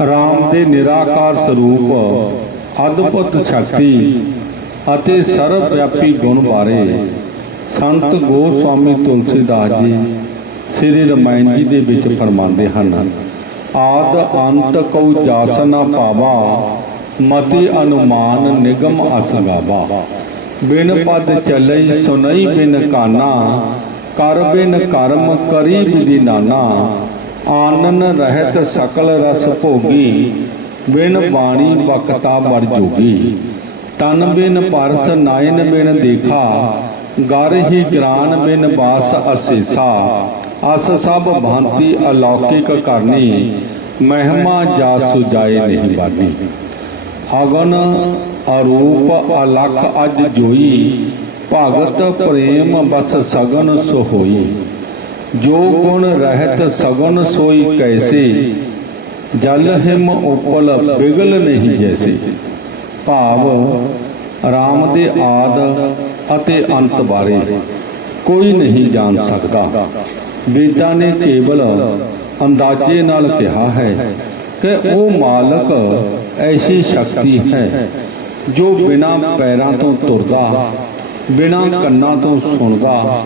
RAM ਦੇ ਨਿਰਾਕਾਰ ਸਰੂਪ, ਅਦਭੁਤ ਸ਼ਕਤੀ ਅਤੇ ਸਰਵ ਵਿਆਪੀ ਗੁਣ ਬਾਰੇ ਸੰਤ ਗੋਸਵਾਮੀ ਤੁਲਸੀਦਾਸ ਜੀ ਸ੍ਰੀ ਰਮਾਇਣ ਜੀ ਦੇ ਵਿੱਚ ਫਰਮਾਉਂਦੇ ਹਨ, ਆਦ ਅੰਤ ਕਉ ਜਾਸ ਨਾ ਪਾਵਾ, ਮਤੀ ਅਨੁਮਾਨ ਨਿਗਮ ਅਸ ਬਿਨ ਪਦ ਚਲਈ ਸੁਨਈ ਬਿਨ ਕਾਨਾ, ਕਰ ਬਿਨ ਕਰਮ ਕਰੀ ਵਿਧੀ ਨਾਨਾ ਆਨਨ ਰਹਿਤ ਸਕਲ ਰਸ ਭੋਗੀ, ਬਿਨ ਬਾਣੀ ਬਕਤਾ ਬਰ ਜੋਗੀ। ਤਨ ਬਿਨ ਪਰਸ ਨਾਇਨ ਬਿਨ ਦੇਖਾ, ਗਰ ਹੀ ਗ੍ਰਾਨ ਬਿਨ ਬਾਸ ਅਸੇਸਾ। ਅਸ ਸਭ ਭਾਂਤੀ ਅਲੌਕਿਕ ਕਰਨੀ, ਮਹਿਮਾ ਜਾ ਸੁਜਾਏ ਨਹੀਂ ਬਾਦੀ ਅਗਨ ਅਰੂਪ ਅਲਖ ਅਜ ਜੋਈ, ਭਗਤ ਪ੍ਰੇਮ ਬਸ ਸਗਨ ਸੋ ਹੋਈ। ਜੋ ਗੁਣ ਰਹਿਤ ਸਗਨ ਸੋਈ ਕੈਸੇ, ਜਲ ਹਿਮ ਉਪਲ ਬਿਗਲ ਨਹੀਂ ਜੈਸੇ। ਭਾਵ RAM ਦੇ ਆਦ ਅਤੇ ਅੰਤ ਬਾਰੇ ਕੋਈ ਨਹੀਂ ਜਾਣ ਸਕਦਾ। ਵੇਦਾਂ ਨੇ ਕੇਵਲ ਅੰਦਾਜ਼ੇ ਨਾਲ ਕਿਹਾ ਹੈ ਕਿ ਉਹ ਮਾਲਕ ਐਸੀ ਸ਼ਕਤੀ ਹੈ ਜੋ ਬਿਨਾ ਪੈਰਾਂ ਤੋਂ ਤੁਰਦਾ, ਬਿਨਾ ਕੰਨਾਂ ਤੋਂ ਸੁਣਦਾ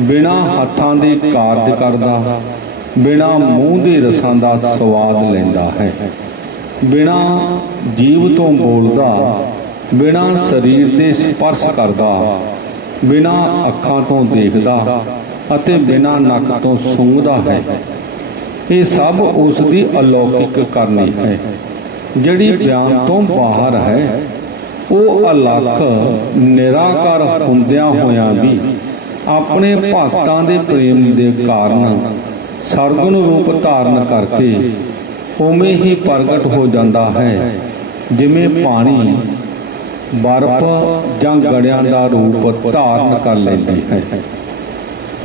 ਬਿਨਾ ਹੱਥਾਂ ਦੇ ਕਾਰਜ ਕਰਦਾ, ਬਿਨਾ ਮੂੰਹ ਦੇ ਰਸਾਂ ਦਾ ਸਵਾਦ ਲੈਂਦਾ ਹੈ। ਬਿਨਾ ਜੀਵ ਤੋਂ ਬੋਲਦਾ, ਬਿਨਾ ਸਰੀਰ ਦੇ ਸਪਰਸ਼ ਕਰਦਾ, ਬਿਨਾ ਅੱਖਾਂ ਤੋਂ ਦੇਖਦਾ ਅਤੇ ਬਿਨਾ ਨੱਕ ਤੋਂ ਸੁੰਘਦਾ ਹੈ। ਇਹ ਸਭ ਉਸ ਦੀ ਅਲੌਕਿਕ ਕਰਨੀ ਹੈ। ਜਿਹੜੀ ਬਿਆਨ ਤੋਂ ਬਾਹਰ ਹੈ, ਉਹ ਅਲੱਖ ਨਿਰਾਕਾਰ ਹੁੰਦਿਆਂ ਹੋਇਆਂ ਵੀ ਆਪਣੇ ਭਗਤਾਂ ਦੇ ਪ੍ਰੇਮ ਦੇ ਕਾਰਨ ਸਰਗੁਣ ਰੂਪ ਧਾਰਨ ਕਰਕੇ ਉਵੇਂ ਹੀ ਪ੍ਰਗਟ ਹੋ ਜਾਂਦਾ ਹੈ। ਜਿਵੇਂ ਪਾਣੀ ਬਰਫ਼ ਜਾਂ ਗੜਿਆਂ ਦਾ ਰੂਪ ਧਾਰਨ ਕਰ ਲੈਂਦੀ ਹੈ।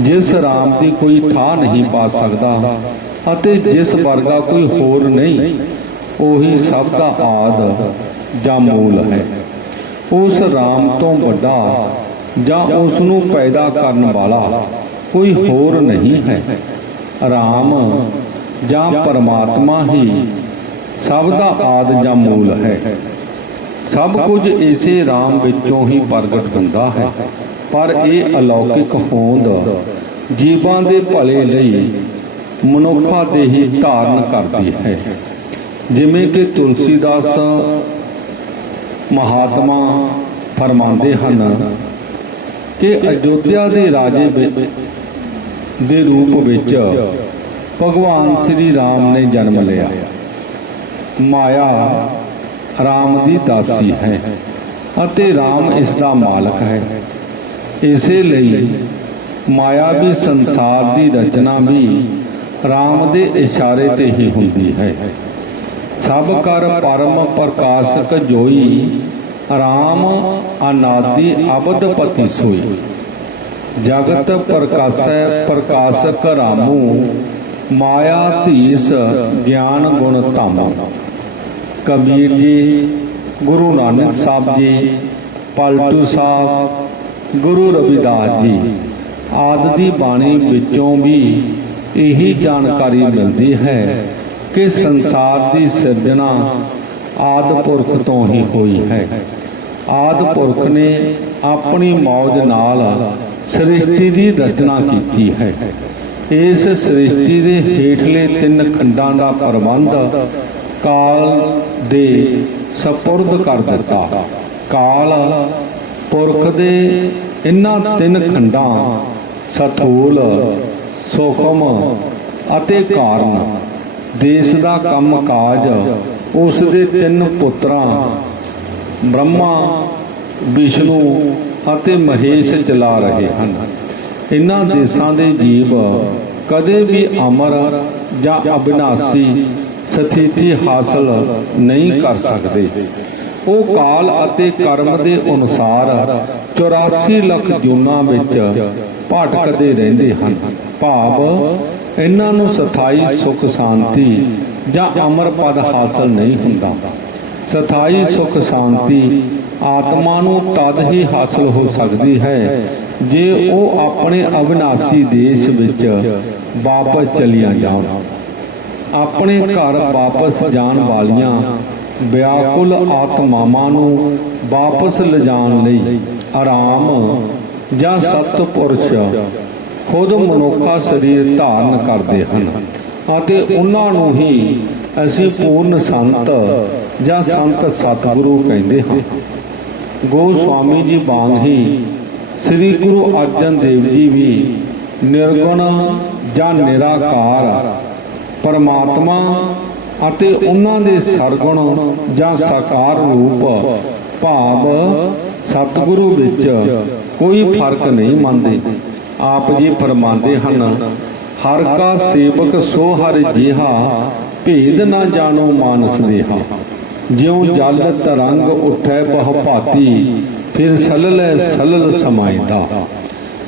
ਜਿਸ ਰਾਮ ਦੀ ਕੋਈ ਠਾਹ ਨਹੀਂ ਪਾ ਸਕਦਾ ਅਤੇ ਜਿਸ ਵਰਗਾ ਕੋਈ ਹੋਰ ਨਹੀਂ, ਉਹੀ ਸਭ ਦਾ ਆਦ ਜਾਂ ਮੂਲ ਹੈ। ਉਸ ਰਾਮ ਤੋਂ ਵੱਡਾ ਜਾਂ ਉਸ ਨੂੰ ਪੈਦਾ ਕਰਨ ਵਾਲਾ ਕੋਈ ਹੋਰ ਨਹੀਂ ਹੈ। ਰਾਮ ਜਾਂ ਪਰਮਾਤਮਾ ਹੀ ਸਭ ਦਾ ਆਦ ਜਾਂ ਮੂਲ ਹੈ। ਸਭ ਕੁਝ ਇਸੇ ਰਾਮ ਵਿੱਚੋਂ ਹੀ ਪ੍ਰਗਟ ਹੁੰਦਾ ਹੈ। ਪਰ ਇਹ ਅਲੌਕਿਕ ਹੋਂਦ ਜੀਵਾਂ ਦੇ ਭਲੇ ਲਈ ਮਨੁੱਖਾਂ ਦੇ ਹੀ ਧਾਰਨ ਕਰਦੀ ਹੈ। ਜਿਵੇਂ ਕਿ ਤੁਲਸੀਦਾਸ ਮਹਾਤਮਾ ਫਰਮਾਉਂਦੇ ਹਨ ਕਿ ਅਯੋਧਿਆ ਦੇ ਰਾਜੇ ਦੇ ਰੂਪ ਵਿੱਚ ਭਗਵਾਨ ਸ੍ਰੀ ਰਾਮ ਨੇ ਜਨਮ ਲਿਆ। ਮਾਇਆ ਰਾਮ ਦੀ ਦਾਸੀ ਹੈ ਅਤੇ ਰਾਮ ਇਸ ਦਾ ਮਾਲਕ ਹੈ। ਇਸੇ ਲਈ ਮਾਇਆ ਵੀ ਸੰਸਾਰ ਦੀ ਰਚਨਾ ਵੀ ਰਾਮ ਦੇ ਇਸ਼ਾਰੇ ਤੇ ਹੀ ਹੁੰਦੀ ਹੈ। ਸਭ ਕਰ ਪਰਮ ਪ੍ਰਕਾਸ਼ਕ ਜੋਈ ਰਾਮ ਅਨਾਦਿ ਅਬਦਪਤੀ ਸੋਈ। ਜਗਤ ਪ੍ਰਕਾਸ਼ੈ ਪ੍ਰਕਾਸ਼ਕ ਰਾਮੂ, ਮਾਇਆ ਧੀਸ ਗਿਆਨ ਗੁਣ ਧਾਮੂ। ਕਬੀਰ ਜੀ, ਗੁਰੂ ਨਾਨਕ ਸਾਹਿਬ ਜੀ ਪਲਟੂ ਸਾਹਿਬ ਗੁਰੂ ਰਵਿਦਾਸ ਜੀ, ਆਦਿ ਦੀ ਬਾਣੀ ਵਿੱਚੋਂ ਵੀ ਇਹੀ ਜਾਣਕਾਰੀ ਮਿਲਦੀ ਹੈ ਕਿ ਸੰਸਾਰ ਦੀ ਸਿਰਜਣਾ ਆਦਿ ਪੁਰਖ ਤੋਂ ਹੀ ਹੋਈ ਹੈ। ਆਦਿ ਪੁਰਖ ਨੇ ਆਪਣੀ ਮੌਜ ਨਾਲ ਸ੍ਰਿਸ਼ਟੀ ਦੀ ਰਚਨਾ ਕੀਤੀ ਹੈ। ਇਸ ਸ੍ਰਿਸ਼ਟੀ ਦੇ ਹੇਠਲੇ ਤਿੰਨ ਖੰਡਾਂ ਦਾ ਪ੍ਰਬੰਧ ਕਾਲ ਦੇ ਸਪੁਰਦ ਕਰ ਦਿੱਤਾ। ਕਾਲ ਪੁਰਖ ਦੇ ਇਨ੍ਹਾਂ ਤਿੰਨ ਖੰਡਾਂ ਸਥੂਲ, ਸੂਖਮ ਅਤੇ ਕਾਰਨ। ਦੇਸ਼ ਦਾ ਕੰਮ ਕਾਜ ਉਸ ਦੇ ਤਿੰਨ ਪੁੱਤਰਾਂ, ਬ੍ਰਹਮਾ, ਵਿਸ਼ਨੂੰ ਅਤੇ ਮਹੇਸ਼ ਚਲਾ ਰਹੇ ਹਨ। ਇਨ੍ਹਾਂ ਦੇਸ਼ਾਂ ਦੇ ਜੀਵ ਕਦੇ ਵੀ ਅਮਰ ਜਾਂ ਅਬਿਨਾਸੀ ਸਥਿਤੀ ਹਾਸਲ ਨਹੀਂ ਕਰ ਸਕਦੇ। ਉਹ ਕਾਲ ਅਤੇ ਕਰਮ ਦੇ ਅਨੁਸਾਰ 84 ਲੱਖ ਜੂਨਾਂ ਵਿੱਚ ਭਟਕਦੇ ਰਹਿੰਦੇ ਹਨ। ਭਾਵ ਇਹਨਾਂ ਨੂੰ ਸਥਾਈ ਸੁਖ ਸ਼ਾਂਤੀ ਜਾਂ ਅਮਰ ਪਦ ਹਾਸਲ ਨਹੀਂ ਹੁੰਦਾ। ਸਥਾਈ ਸੁਖ ਸ਼ਾਂਤੀ ਆਤਮਾ ਨੂੰ ਤਦ ਹੀ ਹਾਸਲ ਹੋ ਸਕਦੀ ਹੈ ਜੇ ਉਹ ਆਪਣੇ ਅਵਿਨਾਸੀ ਦੇਸ਼ ਵਿੱਚ ਵਾਪਸ ਚਲੀਆਂ ਜਾਣ। ਆਪਣੇ ਘਰ ਵਾਪਸ ਜਾਣ ਵਾਲੀਆਂ ਵਿਆਕੁਲ ਆਤਮਾਵਾਂ ਨੂੰ ਵਾਪਸ ਲਿਜਾਣ ਲਈ ਆਰਾਮ ਜਾਂ ਸਤਪੁਰਸ਼ ਖੁਦ ਮਨੁੱਖਾ ਸਰੀਰ ਧਾਰਨ ਕਰਦੇ ਹਨ ਅਤੇ ਉਹਨਾਂ ਨੂੰ ਹੀ ਅਸੀਂ ਪੂਰਨ ਸੰਤ ਜਾਂ ਸੰਤ ਸਤਿਗੁਰੂ ਕਹਿੰਦੇ ਹਾਂ। ਗੋਸਵਾਮੀ ਜੀ ਵਾਂਗ ਹੀ ਸ੍ਰੀ ਗੁਰੂ ਅਰਜਨ ਦੇਵ ਜੀ ਵੀ ਨਿਰਗੁਣ ਜਾਂ ਨਿਰਾਕਾਰ ਪਰਮਾਤਮਾ ਅਤੇ ਉਹਨਾਂ ਦੇ ਸਰਗੁਣ ਜਾਂ ਸਾਕਾਰ ਰੂਪ ਭਾਵ ਸਤਿਗੁਰੂ ਵਿੱਚ ਕੋਈ ਫ਼ਰਕ ਨਹੀਂ ਮੰਨਦੇ। ਆਪ ਜੀ ਫਰਮਾਉਂਦੇ ਹਨ, ਹਰ ਕਾ ਸੇਵਕ ਸੋ ਹਰਿ ਜਿਹਾ, ਭੇਦ ਨਾ ਜਾਣੋ ਮਾਨਸ ਦੇਹਾ। ਜਿਉ ਜਲ ਤਰੰਗ ਉਠੈ ਬਹੁ ਭਾਤੀ, ਫਿਰ ਸਲਲ ਸਲਲ ਸਮਾਇਦਾ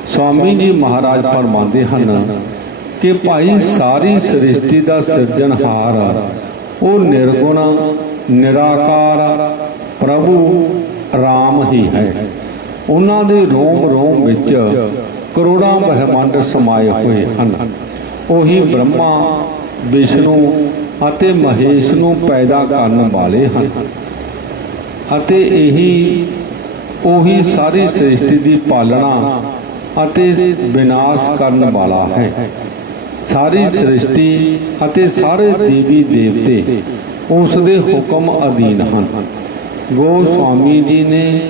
ਸਵਾਮੀ ਜੀ ਮਹਾਰਾਜ ਫਰਮਾਉਂਦੇ ਹਨ ਕਿ ਭਾਈ ਸਾਰੀ ਸ੍ਰਿਸ਼ਟੀ ਦਾ ਸਿਰਜਣਹਾਰ ਉਹ ਨਿਰਗੁਣ, ਨਿਰਾਕਾਰ, ਪ੍ਰਭੂ, ਰਾਮ ਹੀ ਹੈ। ਉਹਨਾਂ ਦੇ ਰੋਮ ਰੋਮ ਵਿੱਚ ਕਰੋੜਾਂ ਬ੍ਰਹਮੰਡ ਸਮਾਏ ਹੋਏ ਹਨ। ਉਹੀ ਬ੍ਰਹਮਾ, ਵਿਸ਼ਨੂੰ ਅਤੇ ਮਹੇਸ਼ ਨੂੰ ਪੈਦਾ ਕਰਨ ਵਾਲੇ ਹਨ। ਅਤੇ ਇਹੀ, ਉਹੀ ਸਾਰੀ ਸ੍ਰਿਸ਼ਟੀ ਦੀ ਪਾਲਣਾ ਅਤੇ ਵਿਨਾਸ਼ ਕਰਨ ਵਾਲਾ ਹੈ। ਸਾਰੀ ਸ੍ਰਿਸ਼ਟੀ ਅਤੇ ਸਾਰੇ ਦੇਵੀ ਦੇਵਤੇ ਉਸ ਦੇ ਹੁਕਮ ਅਧੀਨ ਹਨ। ਗੋਸਵਾਮੀ ਜੀ ਨੇ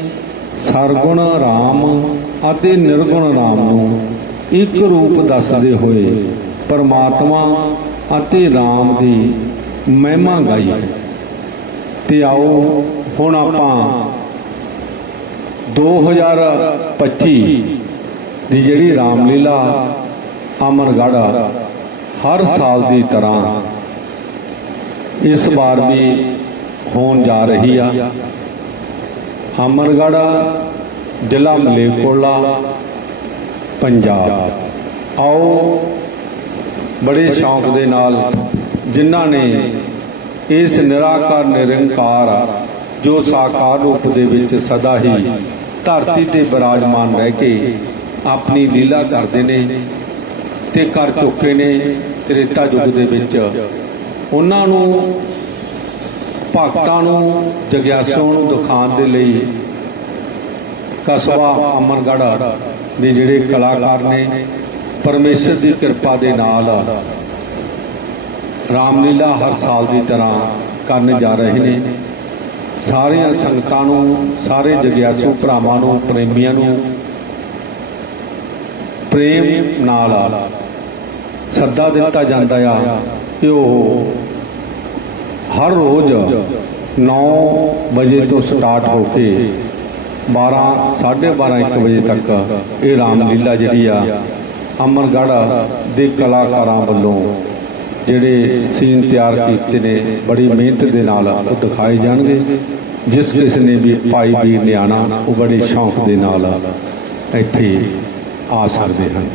ਸਰਗੁਣ ਰਾਮ ਅਤੇ ਨਿਰਗੁਣ ਰਾਮ ਨੂੰ ਇੱਕ ਰੂਪ ਦੱਸਦੇ ਹੋਏ ਪਰਮਾਤਮਾ ਅਤੇ ਰਾਮ ਦੀ ਮਹਿਮਾ ਗਾਈ ਹੈ। ਤੇ ਆਓ ਹੁਣ ਆਪਾਂ 2025 ਦੀ ਜਿਹੜੀ ਰਾਮਲੀਲਾ ਅਮਰਗੜ੍ਹ ਹਰ ਸਾਲ ਦੀ ਤਰ੍ਹਾਂ ਇਸ ਵਾਰ ਵੀ ਹੋਣ ਜਾ ਰਹੀ ਆ। ਅਮਰਗੜ੍ਹ ਜ਼ਿਲ੍ਹਾ ਮਲੇਰਕੋਟਲਾ ਪੰਜਾਬ। ਆਓ ਬੜੇ ਸ਼ੌਂਕ ਦੇ ਨਾਲ ਜਿਨ੍ਹਾਂ ਨੇ ਇਸ ਨਿਰਾਕਾਰ ਨਿਰੰਕਾਰ ਜੋ ਸਾਕਾਰ ਰੂਪ ਦੇ ਵਿੱਚ ਸਦਾ ਹੀ ਧਰਤੀ ਤੇ ਬਿਰਾਜਮਾਨ ਰਹਿ ਕੇ ਆਪਣੀ ਲੀਲਾ ਕਰਦੇ ਨੇ ਤੇ ਕਰ ਚੁੱਕੇ ਨੇ ਤ੍ਰੇਤਾ ਯੁੱਗ ਦੇ ਵਿੱਚ। ਉਹਨਾਂ ਨੂੰ ਭਗਤਾਂ ਨੂੰ ਜਗਿਆਸੂਆਂ ਨੂੰ ਦਿਖਾਉਣ ਦੇ ਲਈ ਕਸਬਾ ਅਮਰਗੜ੍ਹ ਦੇ ਜਿਹੜੇ ਕਲਾਕਾਰ ਨੇ, ਪਰਮੇਸ਼ਰ ਦੀ ਕਿਰਪਾ ਦੇ ਨਾਲ ਰਾਮਲੀਲਾ ਹਰ ਸਾਲ ਦੀ ਤਰ੍ਹਾਂ ਕਰਨ ਜਾ ਰਹੇ ਨੇ। ਸਾਰੀਆਂ ਸੰਗਤਾਂ ਨੂੰ, ਸਾਰੇ ਜਗਿਆਸੂ ਭਰਾਵਾਂ ਨੂੰ, ਪ੍ਰੇਮੀਆਂ ਨੂੰ ਪ੍ਰੇਮ ਨਾਲ ਸੱਦਾ ਦਿੱਤਾ ਜਾਂਦਾ ਆ ਕਿ ਉਹ ਹਰ ਰੋਜ਼ 9 ਵਜੇ ਤੋਂ ਸਟਾਰਟ ਹੋ ਕੇ 12 12:30 1 ਵਜੇ ਤੱਕ ਇਹ ਰਾਮਲੀਲਾ ਜਿਹੜੀ ਆ, ਅਮਰਗੜ੍ਹ ਦੇ ਕਲਾਕਾਰਾਂ ਵੱਲੋਂ ਜਿਹੜੇ ਸੀਨ ਤਿਆਰ ਕੀਤੇ ਨੇ, ਬੜੀ ਮਿਹਨਤ ਦੇ ਨਾਲ ਉਹ ਦਿਖਾਏ ਜਾਣਗੇ। ਜਿਸ ਕਿਸ ਨੇ ਵੀ ਭਾਈ ਵੀਰ ਨੇ ਆਣਾ ਉਹ ਬੜੇ ਸ਼ੌਂਕ ਦੇ ਨਾਲ ਇੱਥੇ ਆ ਸਕਦੇ ਹਨ।